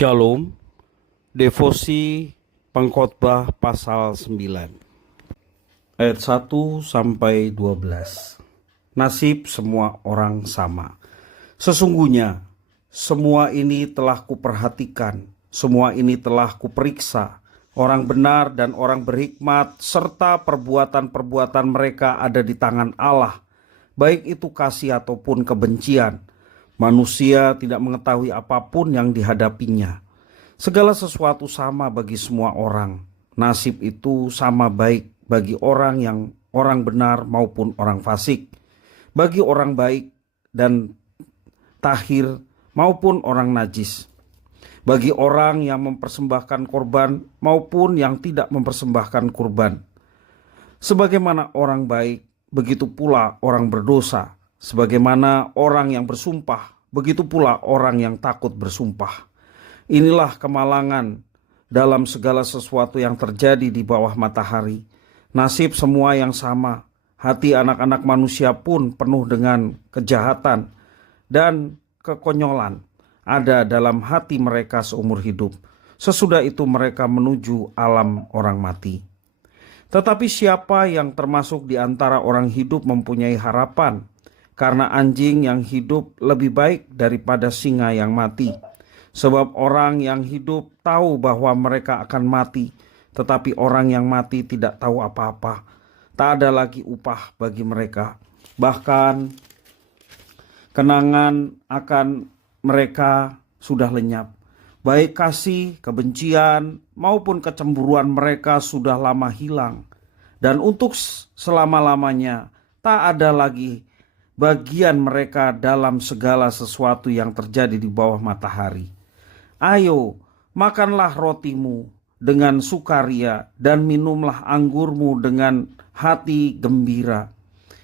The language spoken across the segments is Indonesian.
Shalom, devosi pengkhotbah pasal 9, ayat 1 sampai 12. Nasib semua orang sama. Sesungguhnya semua ini telah kuperhatikan, semua ini telah kuperiksa. Orang benar dan orang berhikmat serta perbuatan-perbuatan mereka ada di tangan Allah, baik itu kasih ataupun kebencian. Manusia tidak mengetahui apapun yang dihadapinya. Segala sesuatu sama bagi semua orang. Nasib itu sama baik bagi orang benar maupun orang fasik, bagi orang baik dan tahir maupun orang najis, bagi orang yang mempersembahkan korban maupun yang tidak mempersembahkan kurban. Sebagaimana orang baik, begitu pula orang berdosa. Sebagaimana orang yang bersumpah, begitu pula orang yang takut bersumpah. Inilah kemalangan dalam segala sesuatu yang terjadi di bawah matahari. Nasib semua yang sama. Hati anak-anak manusia pun penuh dengan kejahatan dan kekonyolan ada dalam hati mereka seumur hidup. Sesudah itu mereka menuju alam orang mati. Tetapi siapa yang termasuk di antara orang hidup mempunyai harapan, karena anjing yang hidup lebih baik daripada singa yang mati. Sebab orang yang hidup tahu bahwa mereka akan mati, tetapi orang yang mati tidak tahu apa-apa. Tak ada lagi upah bagi mereka. Bahkan kenangan akan mereka sudah lenyap. Baik kasih, kebencian, maupun kecemburuan mereka sudah lama hilang. Dan untuk selama-lamanya tak ada lagi bagian mereka dalam segala sesuatu yang terjadi di bawah matahari. Ayo, makanlah rotimu dengan sukaria dan minumlah anggurmu dengan hati gembira.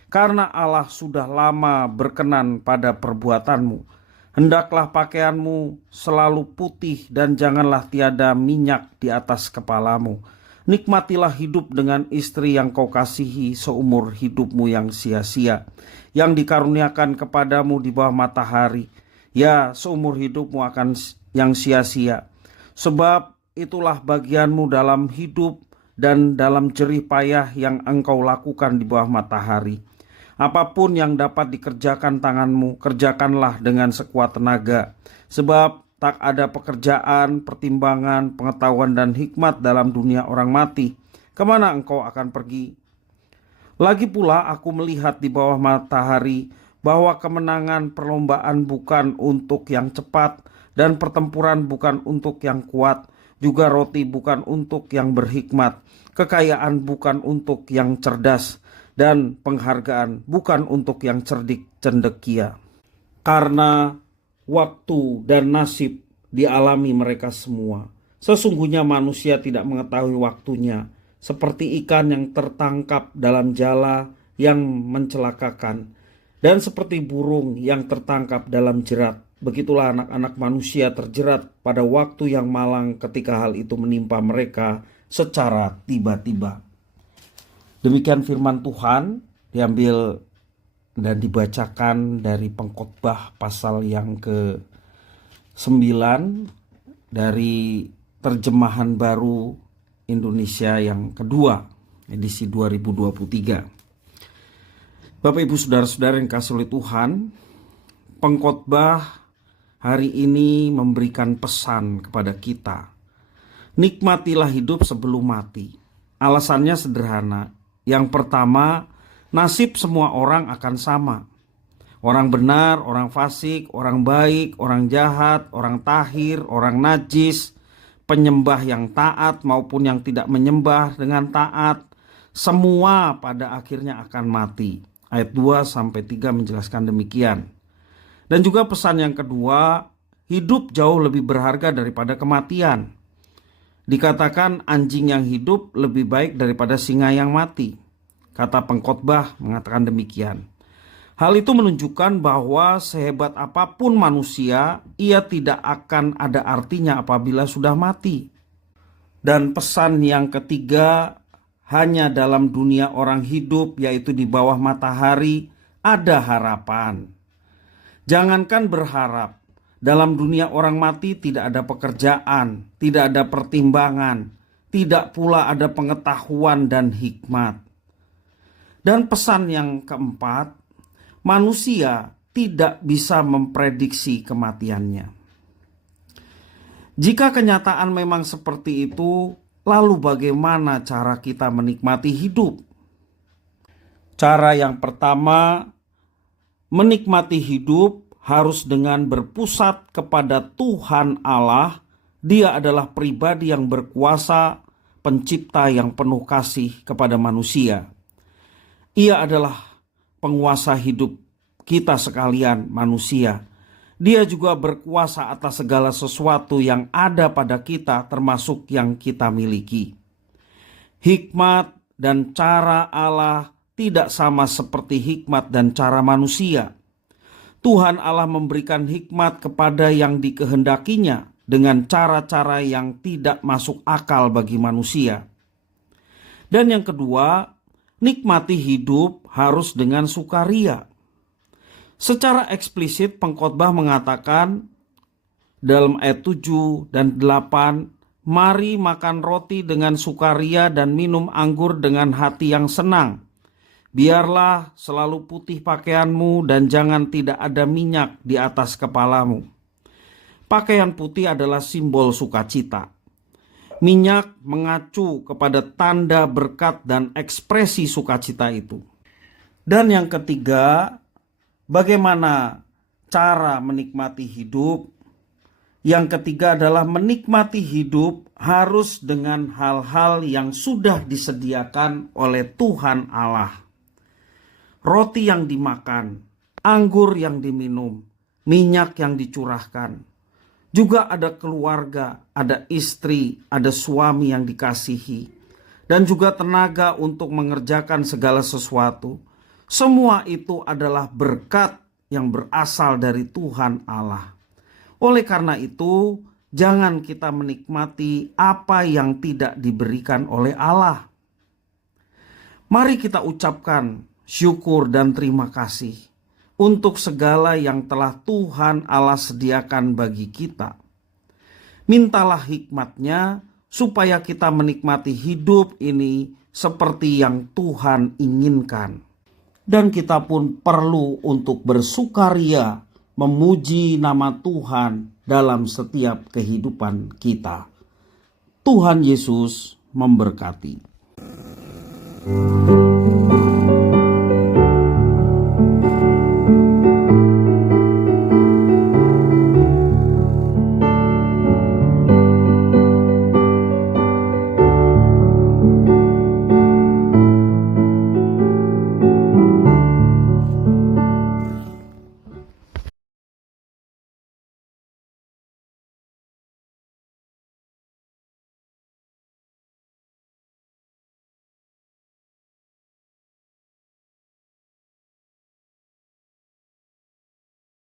Karena Allah sudah lama berkenan pada perbuatanmu. Hendaklah pakaianmu selalu putih dan janganlah tiada minyak di atas kepalamu. Nikmatilah hidup dengan istri yang kau kasihi seumur hidupmu yang sia-sia, yang dikaruniakan kepadamu di bawah matahari. Ya, seumur hidupmu akan yang sia-sia. Sebab itulah bagianmu dalam hidup dan dalam jerih payah yang engkau lakukan di bawah matahari. Apapun yang dapat dikerjakan tanganmu, kerjakanlah dengan sekuat tenaga. Sebab tak ada pekerjaan, pertimbangan, pengetahuan dan hikmat dalam dunia orang mati. Kemana engkau akan pergi? Lagi pula aku melihat di bawah matahari bahwa kemenangan perlombaan bukan untuk yang cepat dan pertempuran bukan untuk yang kuat, juga roti bukan untuk yang berhikmat, kekayaan bukan untuk yang cerdas, dan penghargaan bukan untuk yang cerdik cendekia. Karena waktu dan nasib dialami mereka semua. Sesungguhnya manusia tidak mengetahui waktunya, seperti ikan yang tertangkap dalam jala yang mencelakakan, dan seperti burung yang tertangkap dalam jerat. Begitulah anak-anak manusia terjerat pada waktu yang malang ketika hal itu menimpa mereka secara tiba-tiba. Demikian firman Tuhan diambil dan dibacakan dari pengkhotbah pasal yang ke-9 dari terjemahan baru Indonesia yang kedua, edisi 2023. Bapak Ibu Saudara-saudara yang kasih oleh Tuhan, pengkhotbah hari ini memberikan pesan kepada kita. Nikmatilah hidup sebelum mati. Alasannya sederhana. Yang pertama, nasib semua orang akan sama. Orang benar, orang fasik, orang baik, orang jahat, orang tahir, orang najis, penyembah yang taat maupun yang tidak menyembah dengan taat, semua pada akhirnya akan mati. Ayat 2-3 menjelaskan demikian. Dan juga pesan yang kedua, hidup jauh lebih berharga daripada kematian. Dikatakan anjing yang hidup lebih baik daripada singa yang mati. Kata pengkhotbah mengatakan demikian. Hal itu menunjukkan bahwa sehebat apapun manusia, ia tidak akan ada artinya apabila sudah mati. Dan pesan yang ketiga, hanya dalam dunia orang hidup, yaitu di bawah matahari, ada harapan. Jangankan berharap, Dalam dunia orang mati tidak ada pekerjaan, tidak ada pertimbangan, tidak pula ada pengetahuan dan hikmat. Dan pesan yang keempat, manusia tidak bisa memprediksi kematiannya. Jika kenyataan memang seperti itu, lalu bagaimana cara kita menikmati hidup? Cara yang pertama, menikmati hidup harus dengan berpusat kepada Tuhan Allah. Dia adalah pribadi yang berkuasa, pencipta yang penuh kasih kepada manusia. Ia adalah penguasa hidup kita sekalian manusia. Dia juga berkuasa atas segala sesuatu yang ada pada kita, termasuk yang kita miliki. Hikmat dan cara Allah tidak sama seperti hikmat dan cara manusia. Tuhan Allah memberikan hikmat kepada yang dikehendakinya dengan cara-cara yang tidak masuk akal bagi manusia. Dan yang kedua, nikmati hidup harus dengan sukaria. Secara eksplisit pengkhotbah mengatakan dalam ayat 7 dan 8, mari makan roti dengan sukaria dan minum anggur dengan hati yang senang. Biarlah selalu putih pakaianmu dan jangan tidak ada minyak di atas kepalamu. Pakaian putih adalah simbol sukacita. Minyak mengacu kepada tanda berkat dan ekspresi sukacita itu. Dan yang ketiga, bagaimana cara menikmati hidup? Yang ketiga adalah menikmati hidup harus dengan hal-hal yang sudah disediakan oleh Tuhan Allah. Roti yang dimakan, anggur yang diminum, minyak yang dicurahkan. Juga ada keluarga, ada istri, ada suami yang dikasihi, dan juga tenaga untuk mengerjakan segala sesuatu. Semua itu adalah berkat yang berasal dari Tuhan Allah. Oleh karena itu, jangan kita menikmati apa yang tidak diberikan oleh Allah. Mari kita ucapkan syukur dan terima kasih untuk segala yang telah Tuhan Allah sediakan bagi kita. Mintalah hikmat-Nya supaya kita menikmati hidup ini seperti yang Tuhan inginkan. Dan kita pun perlu untuk bersukaria memuji nama Tuhan dalam setiap kehidupan kita. Tuhan Yesus memberkati.